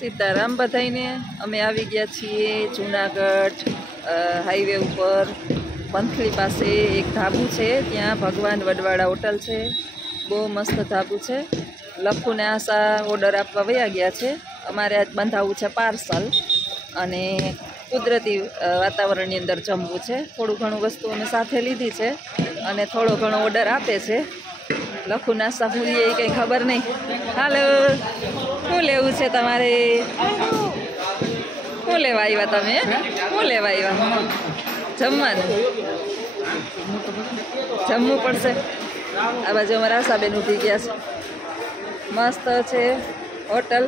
સીતારામ બધાઈને અમે આવી ગયા છીએ જૂનાગઢ હાઈવે ઉપર પંથલી પાસે એક ધાબુ છે ત્યાં ભગવાન વડવાળા હોટલ છે બહુ મસ્ત ધાબુ છે લખુને આશા ઓર્ડર આપવા વયા ગયા છે અમારે આજ બંધાવવું છે પાર્સલ અને કુદરતી વાતાવરણની અંદર જમવું છે થોડું ઘણું વસ્તુ અમે સાથે લીધી છે અને થોડો ઘણો ઓર્ડર આપે છે લખુ નાસ્તા પૂરીએ એ કંઈ ખબર નહીં હાલો શું લેવું છે તમારે શું લેવા આવ્યા તમે શું લેવા આવ્યા જમવાનું જમવું પડશે આ બાજુ અમારા આશાબેન ઉઠી ગયા છે મસ્ત છે હોટલ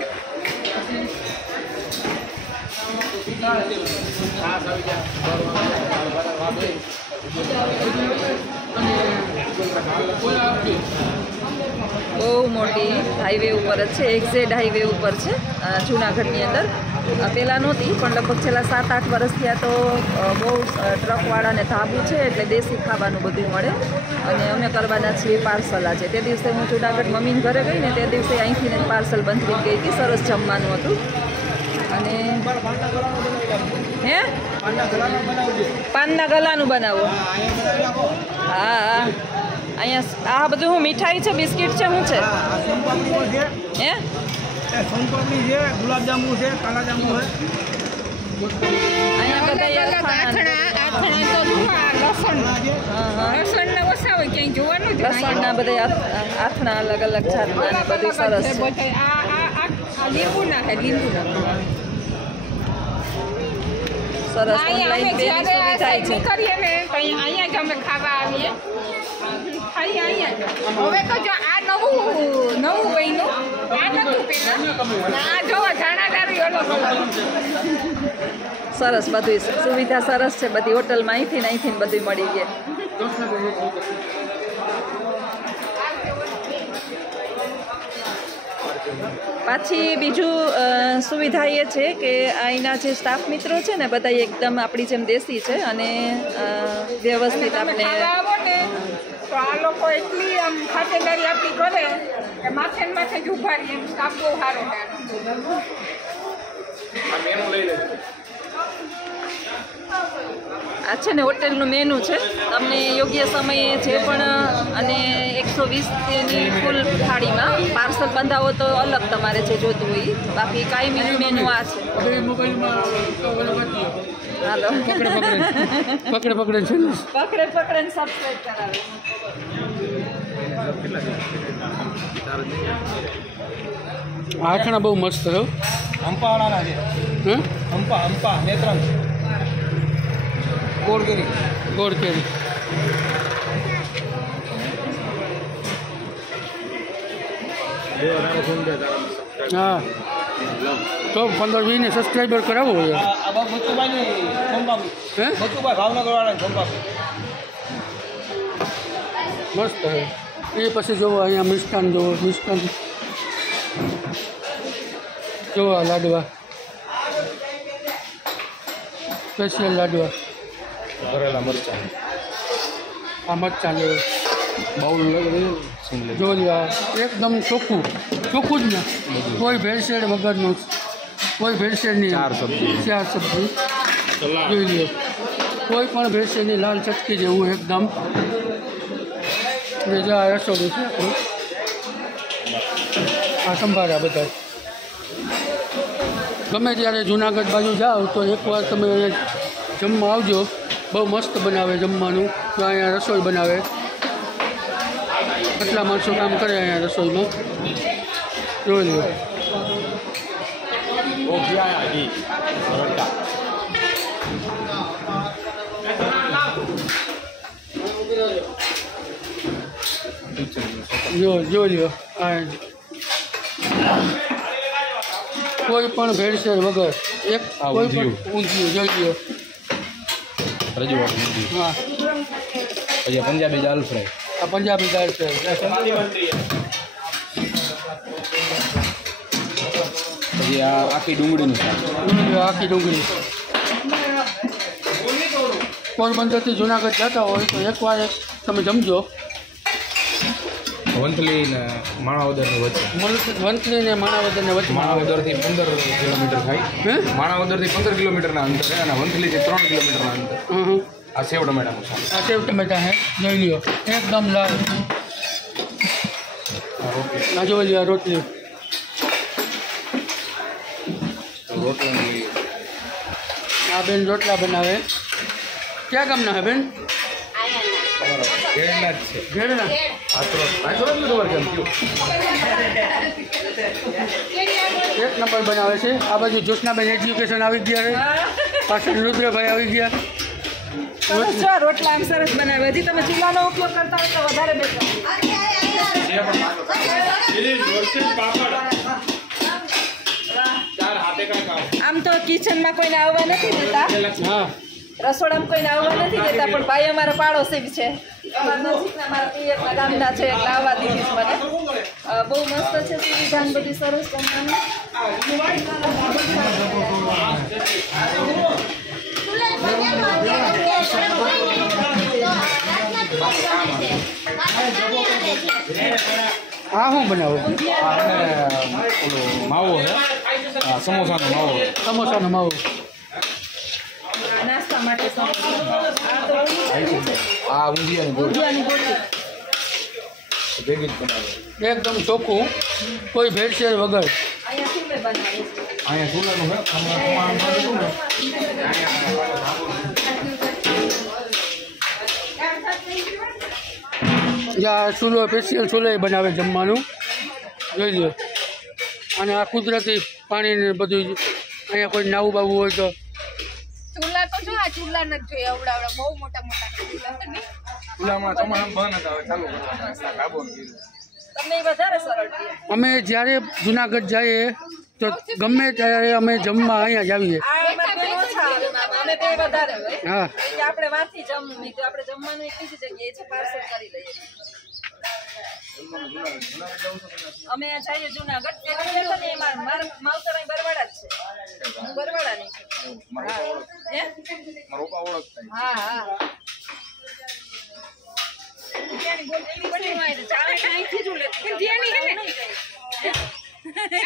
બહુ મોટી હાઈવે ઉપર જ છે એક્ઝેટ હાઈવે ઉપર છે જૂનાગઢની અંદર પહેલાં નહોતી પણ લગભગ છેલ્લા 7-8 વર્ષથી આ તો બહુ ટ્રકવાળાને ધાબુ છે એટલે દેશી ખાવાનું બધું મળે અને અમે કરવાના છીએ પાર્સલ આજે તે દિવસે હું જૂનાગઢ મમ્મીને ઘરે ગઈ ને તે દિવસે અહીંથી જ પાર્સલ બંધ ગઈ હતી સરસ જમવાનું હતું અને હે પાનના ગલાનું બનાવો હા હા અહીંયા આ બધું હું મીઠાઈ છે બિસ્કિટ છે શું છે હે સોનપાપડી છે ગુલાબજાંબુ છે કાલાજાંબુ છે અહીંયા બધા લસણના બધા આથણા અલગ અલગ જાતના બધું સરસ છે સરસ ઓનલાઈન બેની સુવિધા છે અહીંયા જ અમે ખાવા આવીએ હવે તો જો આ નવું બન્યું આ નતું પેલા આ જોવો જાણાદારી ઓલો સરસ બધું સુવિધા સરસ છે બધી હોટલમાં અહીંથી બધું મળી ગયે પાછી બીજું સુવિધા એ છે કે અહીંના જે સ્ટાફ મિત્રો છે ને બધા એકદમ આપણી જેમ દેશી છે અને વ્યવસ્થિત આપણે તો આ લોકો એટલી આમ ખાતેદારી આપી કરે કે માથે ને માથે જ ઉભા રહી એમ સ્ટાફ બહુ સારો આ છે ને હોટેલનું મેનુ છે તમને યોગ્ય સમયે જે પણ અને 120ની ફૂલ થાળીમાં પાર્સલ બંધાવો તો અલગ તમારે જે જોતું હોય બાકી કાયમીનું મેનુ આ છે હાલો પકડે પકડે સબસ્ક્રાઈબ કરાવે આઠણા બહુ મસ્ત છે હંપાવાળાના છે હંપા નેત્રંગ ગોળ કેરી હા તો 15-20 ને સબસ્ક્રાઈબર કરાવો હે મસ્ત હે એ પછી જોવો અહીંયા મિષ્ટાન જોવો જોવો લાડવા સ્પેશિયલ લાડવા ભરેલા મરચાં આ મરચાં લેવો બાઉલ જો એકદમ ચોખ્ખું જ ને કોઈ ભેળસેળ વગરનું કોઈ ભેળસેળ નહીં 4 સબ્જી જોઈ લ્યો કોઈ પણ ભેળસેળ નહીં લાલ ચટકી જેવું એકદમ ને જો આ રસોડું છે આપણું આ સંભાળા બધા ગમે ત્યારે જૂનાગઢ બાજુ જાઓ તો એકવાર તમે અહીંયા જમવા આવજો બહુ મસ્ત બનાવે જમવાનું તો અહીંયા રસોઈ બનાવે કેટલા માણસો કામ કરે અહીંયા રસોઈમાં જોઈ લો જોઈ લો કોઈ પણ ભેળસેળ વગર એક કોઈ પણ ઊંધિયું જોઈ લો હા પછી પંજાબી દાલ ફ્રાય આ પંજાબી દાળ છે પછી આ આખી ડુંગળીનું શાક આખી ડુંગળી પોરબંદરથી જૂનાગઢ જતા હોય તો એકવાર તમે જમજો વંથલી ને માણાવદરની વચ્ચે. વંથલી ને માણાવદરની વચ્ચે. માણાવદરથી 15 કિલોમીટર થાય. હે? માણાવદરથી 15 કિલોમીટરના અંતરે અને વંથલીથી 3 કિલોમીટરના અંતરે. આ સેવ ટમેટાનું શાક. આ સેવ ટમેટા હે, જોઈ લ્યો એકદમ લાલ. આ જોઈ લ્યો રોટલી. રોટલી આ બેન રોટલા બનાવે. ક્યાં ગામના હે બેન? ઘેરના જ છે. ઘેરના. એક નંબર બનાવે છે. આ બાજુ જ્યોત્સનાબેન એજ્યુકેશન આવી ગયા છે. પાછળ રુદ્રભાઈ આવી ગયા. સરસ છે રોટલા આમ સરસ બનાવે. હજી તમે ચૂલાનો ઉપયોગ કરતા હોય તો વધારે બેટર. આમ તો કિચનમાં કોઈને આવવા નથી દેતા. હા, રસોડામાં કોઈને આવવા નથી દેતા, પણ ભાઈ અમારા પાડોશી છે, અમારા નજીકના મારા પિયરના ગામના છે, એટલે આવવા દીધી છે મને. બહુ મસ્ત છે સુવિધા ને બધી સરસ જમવાની. આ શું બનાવો? ઓલો માવો છે, સમોસાનો માવો. સમોસાનો માવો. નાસ્તા માટે સમોસા. આ તો ઓલું છે ને, આ ઊંધિયાની ગોળી ઊંધિયાની ગોળી. ભેગી જ બનાવે. એકદમ ચોખ્ખું, કોઈ ભેળસેળ વગર. અહીંયા ચૂલે બનાવે છે. અહીંયા ચૂલાનું છે. જ્યાં ચૂલો સ્પેશિયલ ચૂલે બનાવે જમવાનું, જોઈ લો. અને આ કુદરતી પાણી ને બધું. અહીંયા કોઈ નાવું બાવું હોય તો ચૂલા તો જો આ ચૂલા નથી જોઈએ અવડાવડા બહુ મોટા મોટા ચૂલા છે ને. ચૂલામાં ચોમાસામાં બંધ હતા, હવે ચાલુ કરવાનું. કાબો કીધું. તમને એ વધારે સરળ છે. અમે જ્યારે જુનાગઢ જઈએ તો ગમે ત્યારે અમે જમવા અહીંયા જ આવીએ. આ એમાં બે ઓછા આવે મામા, અમે બે વધારે હોય. હા, એટલે આપણે વાથી જમવું, તો આપણે જમવાનું એક બીજી જગ્યાએ છે, પાર્સલ કરી લઈએ. અમે જઈએ જુનાગઢ, એમાં મારા માવતર અહીં બરવાડા જ છે. હું બરવાડાની છું. હે? મારો પપ્પા ઓળખતા. હા હા. ઊંધિયાની ગોળી એવી બની હોય છે, ચાલે અહીંથી જ લેતી. ઊંધિયાની હે ને?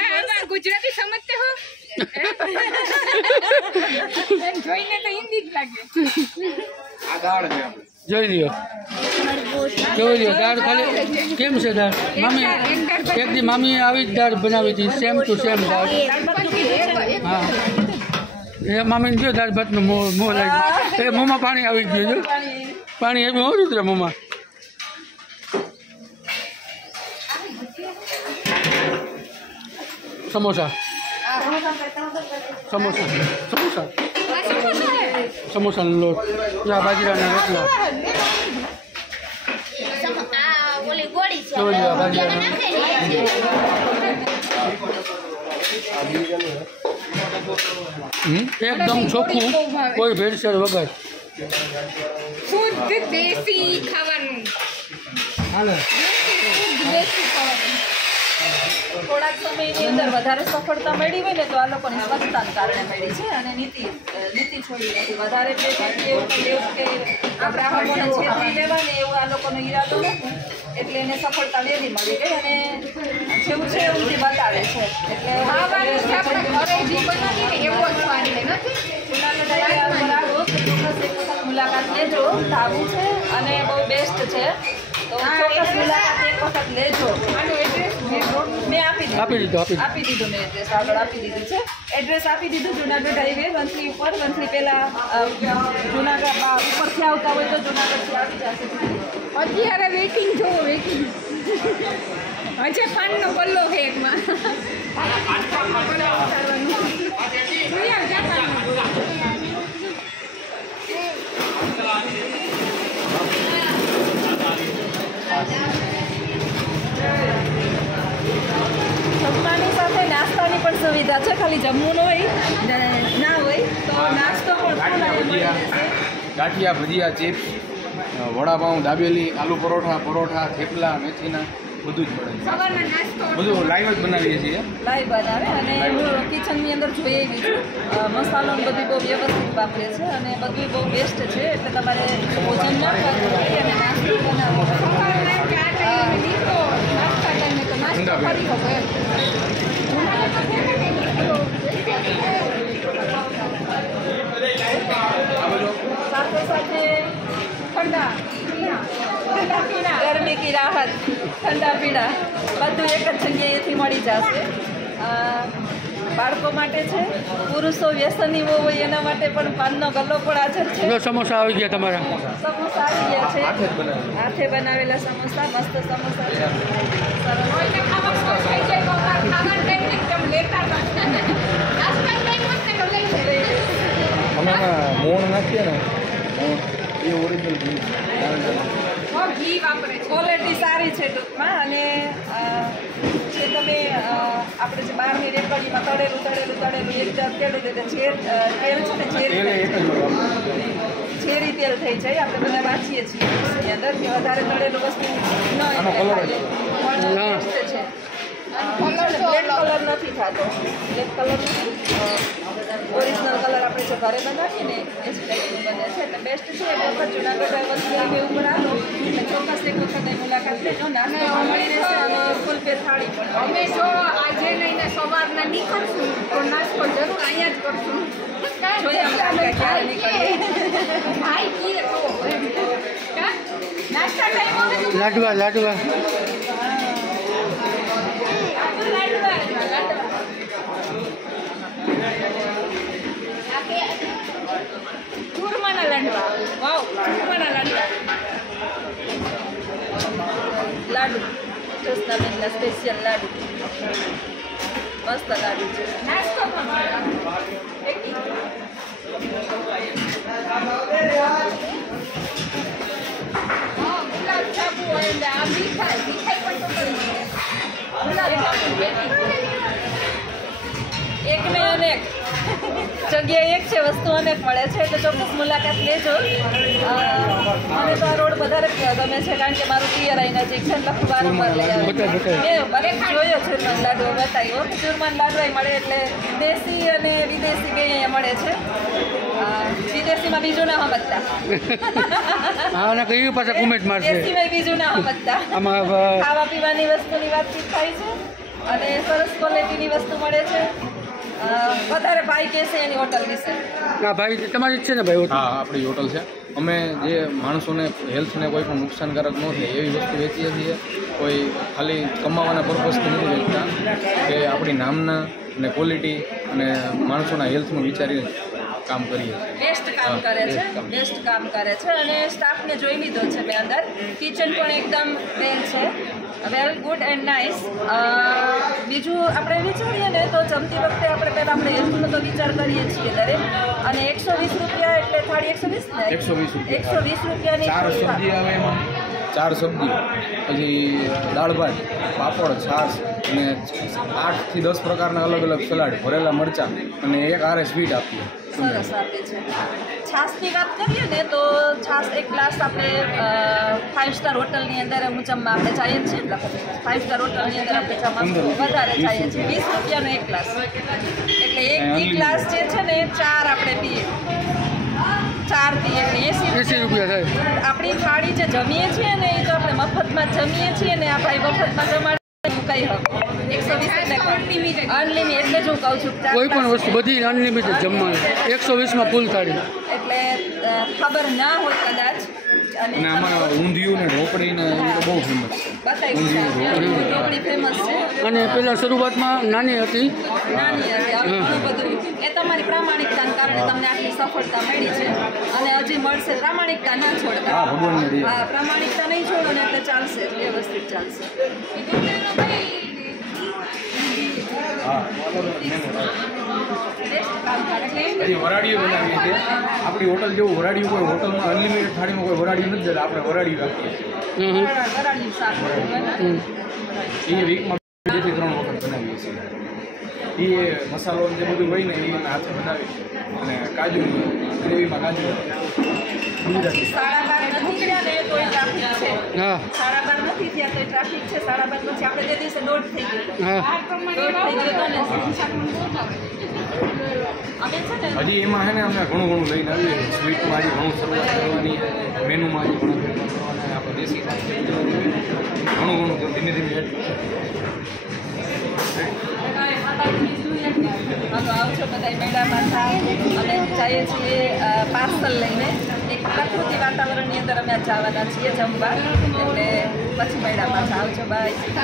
આમાં ગુજરાતી સમજતે હો? જોઈને તો હિન્દી જ લાગે. આ દાળ છે આપણે. જોઈ લ્યો, જોઈ લ્યો. દાળ ખાલી કેમ છે દાળ? મામી એક દી મામીએ આવી જ દાળ બનાવી હતી, સેમ ટુ સેમ દાળ. હા, એ મામીને જો દાળ ભાતનું મોં લાગી. એ મોંમાં પાણી આવી ગયું છે. પાણી એવું હોતું હતું મોંમાં. સમોસા, સમોસા, સમોસા, સમોસાનો લોટ. યા બાજરાના રોટલા. જોઈ લો બાજરાના. એકદમ ચોખ્ખું, કોઈ ભેળસેળ વગર. શુદ્ધ દેશી ખાવાનું. દેશી ખાવાનું. થોડાક સમયની અંદર વધારે સફળતા મળી હોય ને તો આ લોકોની સ્વચ્છતાને કારણે મળી છે, અને નીતિ છોડી નથી. વધારે જે એવું કે આ ગ્રાહકોને છેતરી લેવાની એવું આ લોકોનો ઈરાદો નથી, એટલે એને સફળતા વહેલી મળી ગઈ. અને જેવું છે એવું જે બતાવે છે, એટલે ખાવાનું છે આપણે ઘરે જે બનાવીએ ને એવો જ સ્વાદ લે નથી. જૂનાગઢ આવ્યા ચોક્કસ એક વખત મુલાકાત લેજો. ધાબુ છે અને બહુ બેસ્ટ છે, તો ચોક્કસ મુલાકાત એક વખત લેજો. આનું એડ્રેસ મેં આપી દીધું મેં એડ્રેસ આગળ આપી દીધું છે. એડ્રેસ આપી દીધું. જુનાગઢ હાઈવે વંથલી ઉપર. વંથલી પહેલા જુનાગઢ ઉપરથી આવતા હોય તો જુનાગઢથી આવી જશે. અત્યારે વેટિંગ જોવો, વેટિંગ. હજે પાનનો ગલ્લો છે એકમાં. જમવાની સાથે નાસ્તાની પણ સુવિધા છે. ખાલી જમવું હોય ના હોય તો નાસ્તો પણ ગાંઠિયા, ભજીયા, ચિપ્સ, વડાપાઉં, દાબેલી, આલુ પરોઠા, થેપલા, મેથીના બધું જ મળે. સવારમાં નાસ્તો બધું લાઈવ જ બનાવીએ છીએ. લાઈવ બનાવે. અને હું કિચનની અંદર જોઈ એવી છું, મસાલો બધું બહુ વ્યવસ્થિત વાપરે છે, અને બધું બહુ બેસ્ટ છે. એટલે તમારે ભોજન ના કરવું હોય અને નાસ્તો બનાવવો હોય. સવારના ચા ઠંડા કરી શકો એમ. સાથે સાથે ઠંડા પીણા ગરમી કી રાહત, ઠંડા પીણા બધું એક જ જગ્યાએથી મળી જશે. બાળકો માટે છે, પુરુષો વ્યસનીઓ હોય એના માટે પણ પાનનો ગલ્લો પણ હાજર છે. જો સમોસા આવી ગયા તમારા. સમોસા આવી ગયા છે, હાથે જ બનાવે. હાથે બનાવેલા સમોસા, મસ્ત સમોસા છે. સરસ. કોઈને ખાવાનું ન થઈ જાય તો ખાવાનું ટાઈમ એકદમ લેતા નાસ્તા ટાઈમ જ તો લઈ લે. અમે એમાં મોણ નાખીએ ને મોણ, એ ઓરિજિનલ ઘી ઘી વાપરે છે. ક્વોલિટી સારી છે ટૂંકમાં. અને જે તમે આપણે જે બહારની રેકડીમાં તળેલું એક તેલ છે ને તેલ એક જ વાર ઝેરી તેલ થઈ જાય. આપણે બધા વાંચીએ છીએ એની અંદર કે વધારે તળેલું વસ્તુ ન આનો colour જ. પણ best છે. બ્લેક કલર નથી થતો, બ્લેક કલર ઓરિજિનલ કલર આપણે જે ઘરે બનાવીએ ને એ જ ટાઈપનું બને છે. એટલે બેસ્ટ છે. એક વખત જુનાગઢ વસ્તુ હાઈવે ઉપર આવો એટલે ચોક્કસ એક વખત મુલાકાત લેજો. નાસ્તો પણ મળી રહેશે અને ફૂલ પે થાળી પણ અમે મળી જો આજે નહીં ને સવારના નીકળશું તો નાસ્તો જરૂર અહીંયા જ કરશું. જોઈએ અમે આપણે ક્યારે નીકળીએ. ભાઈ કીએ તો એમ. કા? નાસ્તા ટાઈમ આવે તો લાડવા લાડવા ચૂરમાના લાડવા. વાવ, ચૂરમાના લાડવા. લાડુ જ્યોત્સનાબેનના સ્પેશિયલ લાડુ, મસ્ત લાડુ છે. નાસ્તો પણ ગુલાબ જાંબુ અને આ મીઠાઈ પણ તો કરી છે. ગુલાબ જાંબુ એક ને અનેક જગ્યાએ એક છે, વસ્તુ અનેક મળે છે. એટલે ચોક્કસ મુલાકાત લેજો. મને તો આ રોડ વધારે ગમે છે કારણ કે મારું પિયર અહીં નજીક છે. લખું વારંવાર લઈ આવે. મેં જોયો ચૂરમાન લાડુ બતાવ્યો કે ચૂરમાન લાડુ મળે એટલે દેશી અને વિદેશી બે અહીંયા મળે છે. વિદેશીમાં બીજું ના સમજતા, હા ને કઈ પાછા કુમેટ મારશે દેશીમાં બીજું ના સમજતા. આમાં ખાવા પીવાની વસ્તુની વાતચીત થાય છે અને સરસ ક્વોલિટીની વસ્તુ મળે છે. વધારે ભાઈ કહેશે એની હોટલ વિશે. હા ભાઈ તમારી જ છે ને ભાઈ. હા, આપણી હોટલ છે. અમે જે માણસોને હેલ્થને કોઈ પણ નુકસાનકારક ન થાય એવી વસ્તુ વેચીએ છીએ. કોઈ ખાલી કમાવાના પર્પઝથી નથી વેચતા, કે આપણી નામના અને ક્વોલિટી અને માણસોના હેલ્થનું વિચારીને કામ કરીએ છીએ. બેસ્ટ કામ કરે છે, બેસ્ટ કામ કરે છે. અને સ્ટાફને જોઈ લીધો છે મેં અંદર. કિચન પણ એકદમ વેલ છે, વેલ ગુડ એન્ડ નાઇસ. બીજું આપણે વિચારીએ ને તો જમતી વખતે પહેલાં આપણે હેલ્થનો તો વિચાર કરીએ છીએ દરેક. અને 120 રૂપિયા એટલે થાળી 120 ને 120 રૂપિયાની 4 સબ્જી આવે એમાં, 4 સબ્જી, પછી દાળ ભાત, પાપડ, છાશ અને 8 થી 10 પ્રકારના અલગ અલગ સલાડ, ભરેલા મરચાં અને એક આરે સ્વીટ આપીએ. સરસ આપે છે. છાશની વાત કરીએ ને તો છાશ એક ગ્લાસ આપણે 5 સ્ટાર હોટલની અંદર મુજબમાં આપણે ચાહીએ છીએ. 5 સ્ટાર હોટલની અંદર આપણે જમવાનું વધારે ચાહીએ છીએ. 20 રૂપિયાનો એક ગ્લાસ, એટલે એક ગ્લાસ જે છે ને 4 આપણે પીએ, 4 પીએ એટલે 80 રૂપિયા થાય. આપણી થાળી જે જમીએ છીએ ને એ તો આપણે મફતમાં જમીએ છીએ ને. આ ભાઈ મફતમાં જમાડે કઈ હક 120 અનલિમિટેડ. એટલે જ હું કહું છું કોઈ પણ વસ્તુ બધી અનલિમિટેડ જમવાનું. 120માં ફૂલ થાળી. એટલે ખબર ના હોય કદાચ. અને આમાં ઊંધિયું ને ઢોકળી ને એ તો બહુ ફેમસ છે. ઢોકળી ફેમસ છે. અને પહેલાં શરૂઆતમાં નાની હતી. નાની હતી, હવે ઘણું બધું. એ તમારી પ્રામાણિકતાને કારણે તમને આટલી સફળતા મળી છે અને હજી મળશે. પ્રામાણિકતા ના છોડતા. હા, ભગવાનની દયા. હા, પ્રામાણિકતા નહીં છોડો ને એટલે ચાલશે, વ્યવસ્થિત ચાલશે. હા, હજી વરાળીઓ બનાવીએ છીએ. આપણી હોટલ જેવું વરાળીયું કોઈ હોટલમાં અનલિમિટેડ થાળીમાં કોઈ વરાળીયું નથી દેતા. આપણે વરાળીયું રાખીએ વરાળનું શાક છીએ. એ વીકમાં 2 થી 3 વખત બનાવીએ છીએ. એ મસાલો જે બધું હોય ને એ હાથે બનાવી અને કાજુ ગ્રેવીમાં કાજુ. 12:30 નથી ગયા ને તોય ટ્રાફિક છે. હા 12:30 નથી થયા તોય ટ્રાફિક છે. 12:30 પછી આપણે તે દિવસે 1:30 થઈ ગયું. હા 1:30 થઈ ગયો ને. અમે છે ને હજી એમાં છે ને અમે ઘણું લઈને આવીએ. સ્વીટમાં હજી ઘણું શરૂઆત કરવાની, મેનુમાં હજી ઘણા ફેરફાર કરવાના. આપણે દેશી ઘણું ધીમે ધીમે હા તો આવજો બધા મેળા પાછા અમે જઈએ છીએ પાર્સલ લઈને એક પ્રકૃતિ વાતાવરણની અંદર અમે જવાના છીએ જમવા એટલે પછી મેળા પાછા આવજો બાય